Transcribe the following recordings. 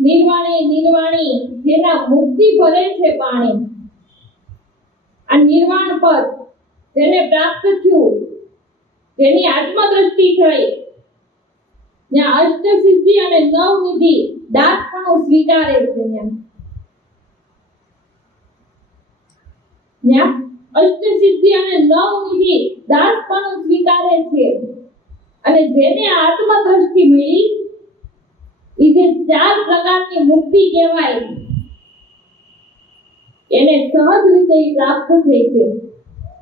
નિર્વાણી નિર્વાણી, જેના મુક્તિ ભરે છે પાણી. આ નિર્વાણ પદ જેને પ્રાપ્ત થયું, જેની આત્મદ્રષ્ટિ થઈ ત્યાં અષ્ટસિદ્ધિ અને નવનિધિ પણ સ્વીકારે છે ત્યાં. ત્યાં અષ્ટસિદ્ધિ અને નવનિધિ દાસપણું સ્વીકારે છે. અને જેને આત્મદ્રષ્ટિ મળી જે ચાર પ્રકારની મુક્તિ કહેવાય. એને સહજ રીતે પ્રાપ્ત થઈ છે.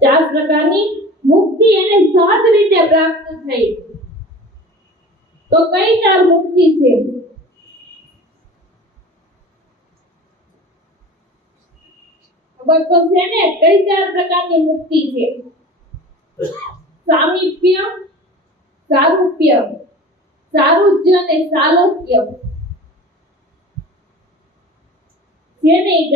ચાર પ્રકારની મુક્તિ એને સહજ રીતે પ્રાપ્ત થઈ તો કઈ ચાર મુક્તિ છે? ખબર તો છે ને, કઈ ચાર પ્રકારની મુક્તિ છે? સામીપ્ય, સારૂપ્ય. સારુજ્ય અને સાલોક્ય ઈ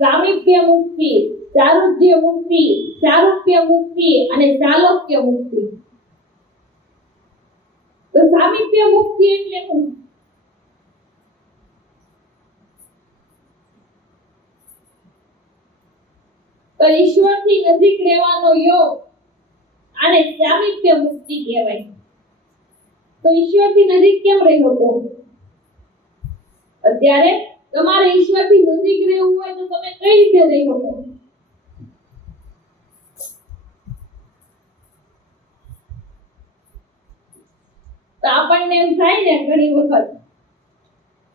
સામીપ્ય મુક્તિ, સારુજ્ય મુક્તિ, સારૂપ્ય મુક્તિ અને સાલોક્ય મુક્તિ. તો સામીપ્ય મુક્તિ એટલે શું? તો ઈશ્વરથી નજીક રહેવાનો યોગ. આને સામીપ્ય મુક્તિ કહેવાય. તો ઈશ્વરથી નજીક કેમ રહી શકો અત્યારે તમારે ઈશ્વરથી નજીક રહેવું હોય તો તમે કઈ રીતે રહી શકો તો આપણને એમ થાય ને ઘણી વખત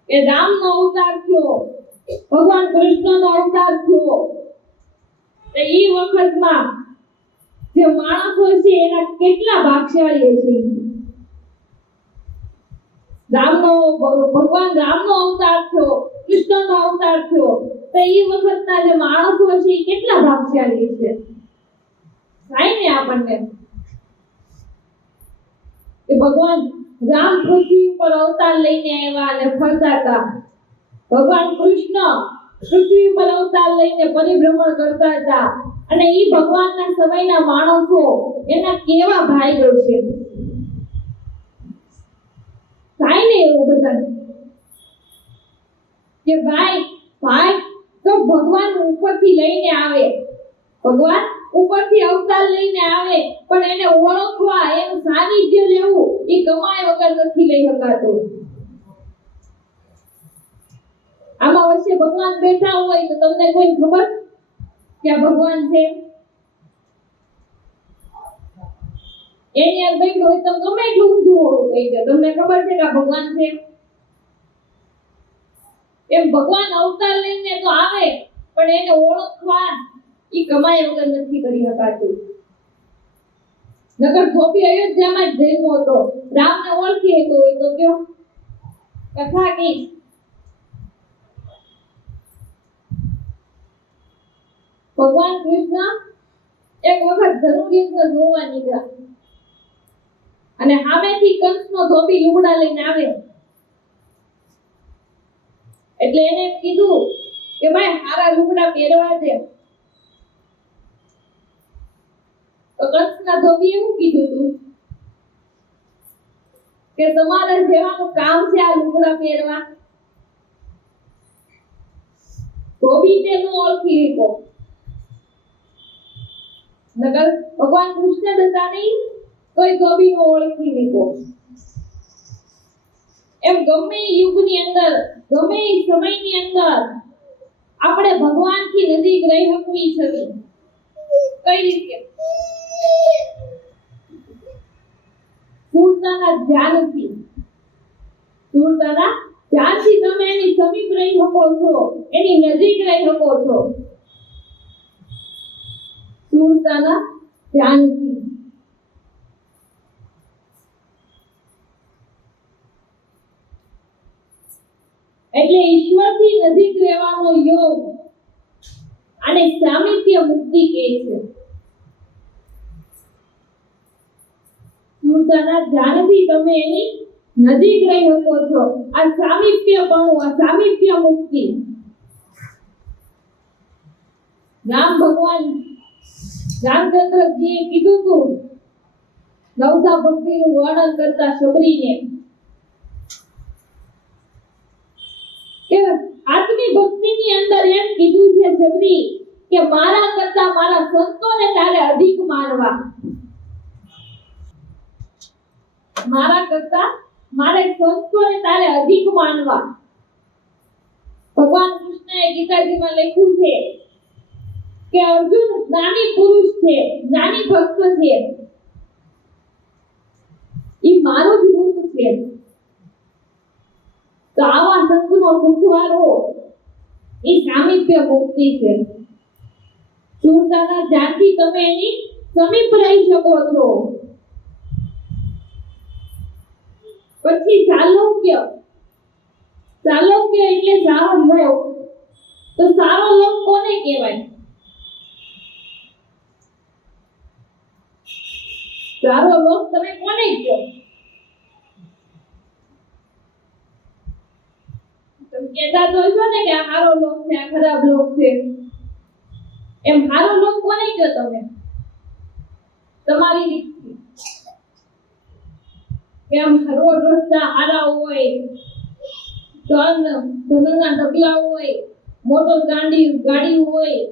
કે રામનો અવતાર થયો, ભગવાન કૃષ્ણનો અવતાર થયો. તો એ વખતમાં જે માણસો છે એના કેટલા ભાગશાળી હશે? રામનો ભગવાન રામનો અવતાર થયો, કૃષ્ણનો અવતાર થયો, તો એ વખતના જે માણસો છે એ કેટલા ભાગશાળી છે? થાય ને આપણને. કે ભગવાન રામ પૃથ્વી ઉપર અવતાર લઈને આવ્યા અને ફરતા હતા. ભગવાન કૃષ્ણ પૃથ્વી ઉપર અવતાર લઈને પરિભ્રમણ કરતા હતા. અને એ ભગવાનના સમયના માણસો એના કેવા ભાઈ છે? થાય ને એવું બધા? કે ભાઈ ભાઈ, તો ભગવાન ઉપરથી લઈને આવે. ભગવાન ઉપરથી અવતાર લઈને આવે, પણ એને ઓળખવા, એનું સાનિધ્ય લેવું એ કમાય વગર નથી લઈ શકાતું. આમાં વચ્ચે ભગવાન બેઠા હોય તો તમને કોઈ ખબર? આ ભગવાન છે. એની યાર બેઠો હોય તો ગમે એટલું ઊંધું હોવું કહી દે. તમને ખબર છે કે ભગવાન છે? એમ ભગવાન અવતાર લઈને તો આવે, પણ એને ઓળખવા એ કમાય વગર નથી કરી શકાતું. નગર ગોપી અયોધ્યામાં જ જન્મ હતો. રામને ઓળખી હતો હોય તો કયો. કથા કઈ ભગવાન કૃષ્ણ એક વખત ધનુર્યુદ્ધ જોવા નીકળ્યા. અને સામેથી કંસનો ધોબી લુગડા લઈને આવે એટલે એને કીધું કે ભાઈ સારા લુગડા પહેરવા દે. તો કંસના ધોબીએ એવું કીધું તું? કે તમારે જેવાનું કામ છે આ લુગડા પહેરવા. ધોબી તેનું ઓળખી લીધો. નગર ભગવાન કૃષ્ણ દત્તાની કોઈ કવિ ઓળખી લીધો. એમ ગમે યુગની અંદર, ગમે સમયની અંદર આપણે ભગવાનથી નજીક રહી શકવી છે. કઈ રીતે? સ્થૂળતાના ધ્યાનથી. સ્થૂળતાના ધ્યાનથી તમે એની સમીપ રહી શકો છો, એની નજીક રહી શકો છો સ્થૂળતાના ધ્યાનથી. એટલે ઈશ્વરથી નજીક રહેવાનો યોગ અને સામિત્ય મુક્તિ કહે છે? સ્થૂળતાના ધ્યાનથી તમે એની નજીક રહી શકો છો. આ સામિપ્ય પણ આ સામિપ્ય મુક્તિ. રામ ભગવાન રામચંદ્રજીએ કીધું હતું નવતા ભક્તિનું વર્ણન કરતા શબરીને કે આત્મી ભક્તિની અંદર એમ કીધું છે શબરી કે મારા કરતા મારા સંતોને તારે અધિક માનવા. મારા કરતા મારે સંતોને તારે અધિક માનવા. ભગવાન કૃષ્ણએ ગીતાજીમાં લખ્યું છે કે અર્જુન જ્ઞાની પુરુષ છે જ્ઞાની ભક્ત છે. એ મારો જ રૂપ છે. તો આવા સંતનો સુખવારો એ સામીપ્ય મુક્તિ છે. સુરતાના જ્ઞાનથી તમે એની સમીપ રહી શકો છો. પછી સાલોક્ય સાલોક્ય એટલે સારો લોક તો સારો લોક કોને કહેવાય. સારો લોક તમે કોને કહો? તમે તો છો ને કે આ સારો લોક છે, આ ખરાબ લોક છે. એમ સારો લોક કોને કહો તમે? તમારી રીતથી કે રોડ રસ્તા આરા હોય, ધન, ધનના ઢગલા હોય, મોટો ગાડી ગાડી હોય,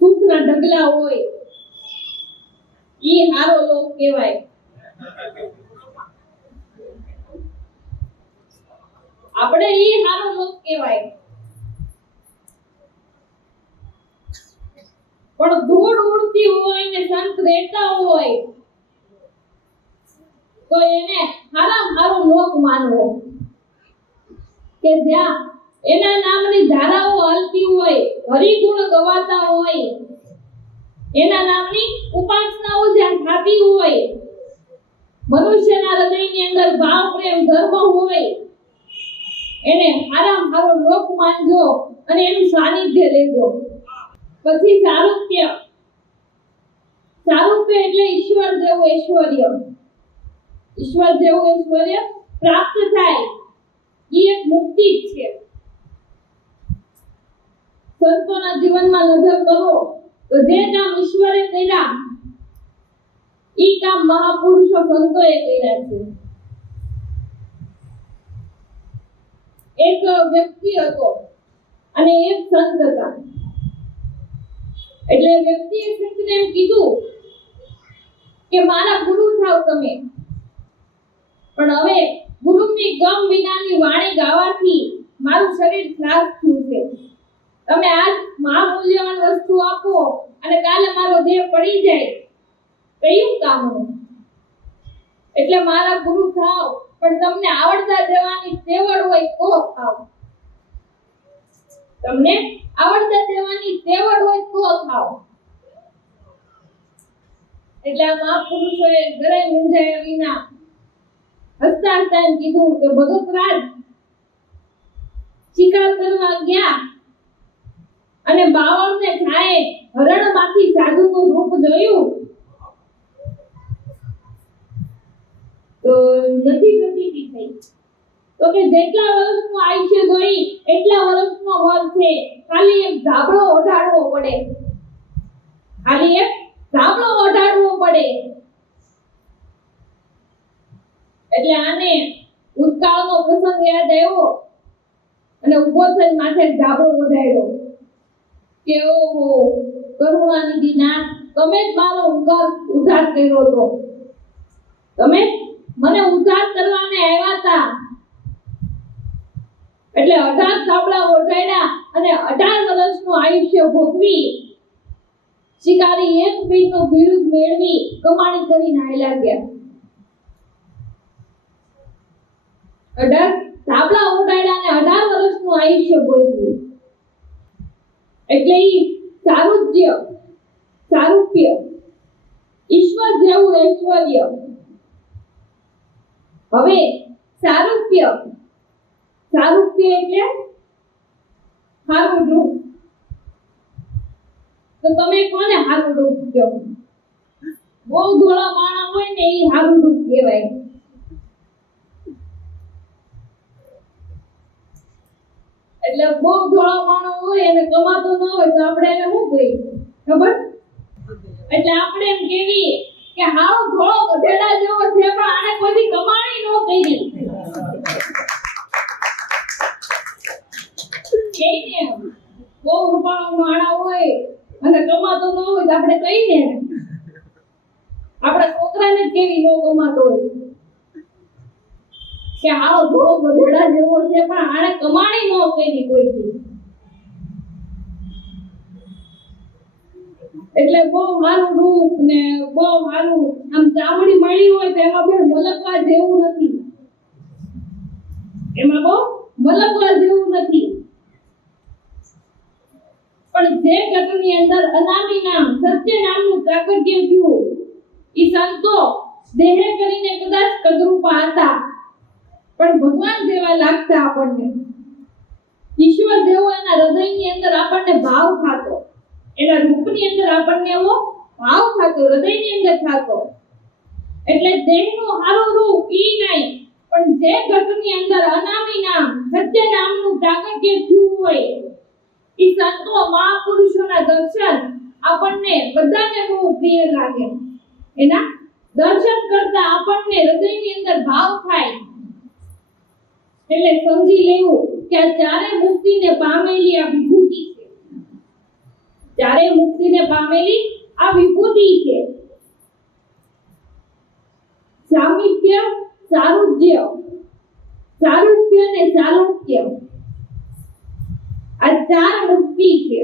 સુખના ઢગલા હોય ઈ હારો લોક કહેવાય. આપણે ઈ હારો લોક કહેવાય. પણ ધૂળ ઉડતી હોય ને સંત રહેતા હોય, તો એને હારા હારો લોક માનવો. કે જ્યાં એના નામની ધારાઓ હાલતી હોય, હરિગુણ ગવાતા હોય એના નામની ઉપાસનાઓ જ્યાં થતી હોય, મનુષ્યના હૃદયની અંદર ભાવ, પ્રેમ, ધર્મ હોય, એને આરામ હારો લોક માનજો અને એનું સાનિધ્ય લેજો. પછી સારૂપ્ય. સારૂપ્ય એટલે ઈશ્વર જેવું ઐશ્વર્ય. ઈશ્વર જેવું ઐશ્વર્ય પ્રાપ્ત થાય. એ એક મુક્તિ જ છે. સંતોના જીવનમાં નજર કરો. તો જે કામ ઈશ્વરે કર્યા, ઈ કામ મહાપુરુષો સંતોએ કર્યા છે. એક વ્યક્તિ હતો અને એક સંત હતા. એટલે વ્યક્તિએ સંતને એમ કીધું કે, મારા ગુરુ થાવ તમે. પણ હવે ગુરુની ગમ વિનાની વાણી ગાવાથી મારું શરીર ત્રાસ થયું છે. તમે આજ મહામૂલ્યવાન વસ્તુ આપો અને કાલે મારો દેહ પડી જાય. કયું કામ એટલે મારા ગુરુ થાવ, પણ તમને આવડતા દેવાની તેવડ હોય તો થાવ. તમને આવડતા દેવાની તેવડ હોય તો થાવ. એટલે આ મહાપુરુષોએ ઘરે મૂંઝાયા વિના હસતા હસતા કીધું કે ભગતરાજ શિકાર કરવા ગયા અને બાવળને છાએ હરણમાંથી સાધુનું રૂપ જોયું. તો નથી પ્રતીતિ થઈ. તો કે જેટલા વર્ષનું આયુષ્ય જોઈ, એટલા વર્ષનો વર છે. ખાલી એક ધાબળો ઓઢાડવો પડે. ખાલી એક ધાબળો ઓઢાડવો પડે. એટલે આને ઉત્કાળનો પ્રસંગ યાદ આવ્યો. અને ઊભો માથે ધાબળો ઓઢાડ્યો. કે ઓહો, કરુણાનિધિ નાથ તમે જ મારો ઉદ્ધાર ઉદ્ધાર કર્યો હતો. તમે મને ઉદ્ધાર કરવાને આવ્યા હતા. એટલે અઢાર ધાબળા ઓઢાડ્યા અને અઢાર વર્ષનું આયુષ્ય ભોગવી, શિકારી એક પીરનું બિરુદ મેળવી કમાણી કરીને આયલા ગયા. અઢાર ધાબળા ઓઢાડ્યા અને અઢાર વર્ષનું આયુષ્ય ભોગવ્યું. એટલે ઈ સારુજ્ય સારૂપ્ય. ઈશ્વર જેવું ઐશ્વર્ય. હવે સારૂપ્ય. સારૂપ્ય એટલે સારું રૂપ તો તમે કોને સારું રૂપ કહો? બહુ ધોળા માણા હોય ને એ સારું રૂપ કહેવાય. એટલે બહુ ધોળા હોય અને કમાતો ન હોય તો આપણે એને શું કહીએ? ખબર? એટલે આપણે એમ કેવી કે હાવ ધોળો ગધેડા જેવો છે, પણ આને કોઈથી કમાણી ન કરી કહીને બહુ રૂપાળો માણા હોય અને કમાતો ન હોય તો આપણે કહીએ ને આપણા છોકરાને કેવી ન કમાતો હોય. કે આવો ભોગ ગધેડા જેવો છે, પણ આને કમાણી ન કરી કોઈથી. એટલે બહુ સારું રૂપ ને બહુ સારું આમ ચામડી મળી હોય તો એમાં બહુ મલકવા જેવું નથી. એમાં બહુ મલકવા જેવું નથી. પણ જે ઘટની અંદર અનામી નામ, સત્ય નામનું પ્રાકટ્ય થયું, ઈ સંતો દેહે કરીને કદાચ કદરૂપા હતા. પણ ભગવાન જેવા લાગતા આપણને. ઈશ્વર જેવો એના હૃદયની અંદર આપણને ભાવ થતો એના રૂપની અંદર આપણને એવો ભાવ થતો હૃદયની અંદર થતો એટલે દેહનું હારું રૂપ ઈ નહીં, પણ જે ઘટની અંદર અનામી નામ, સત્ય નામનું પ્રાગટ્ય થયું હોય, ઈ સંતો મહાપુરુષોના દર્શન આપણને બધાને બહુ પ્રિય લાગે. એના દર્શન કરતા આપણને હૃદયની અંદર ભાવ થાય. એટલે સમજી લેવું કે આ ચારે મુક્તિને પામેલી આ વિભૂતિ છે. ચારે મુક્તિને પામેલી આ વિભૂતિ છે. સામિત્ય સારુજ્ય સારૂપ્ય ને સાલોક્ય. આ ચાર મુક્તિ છે.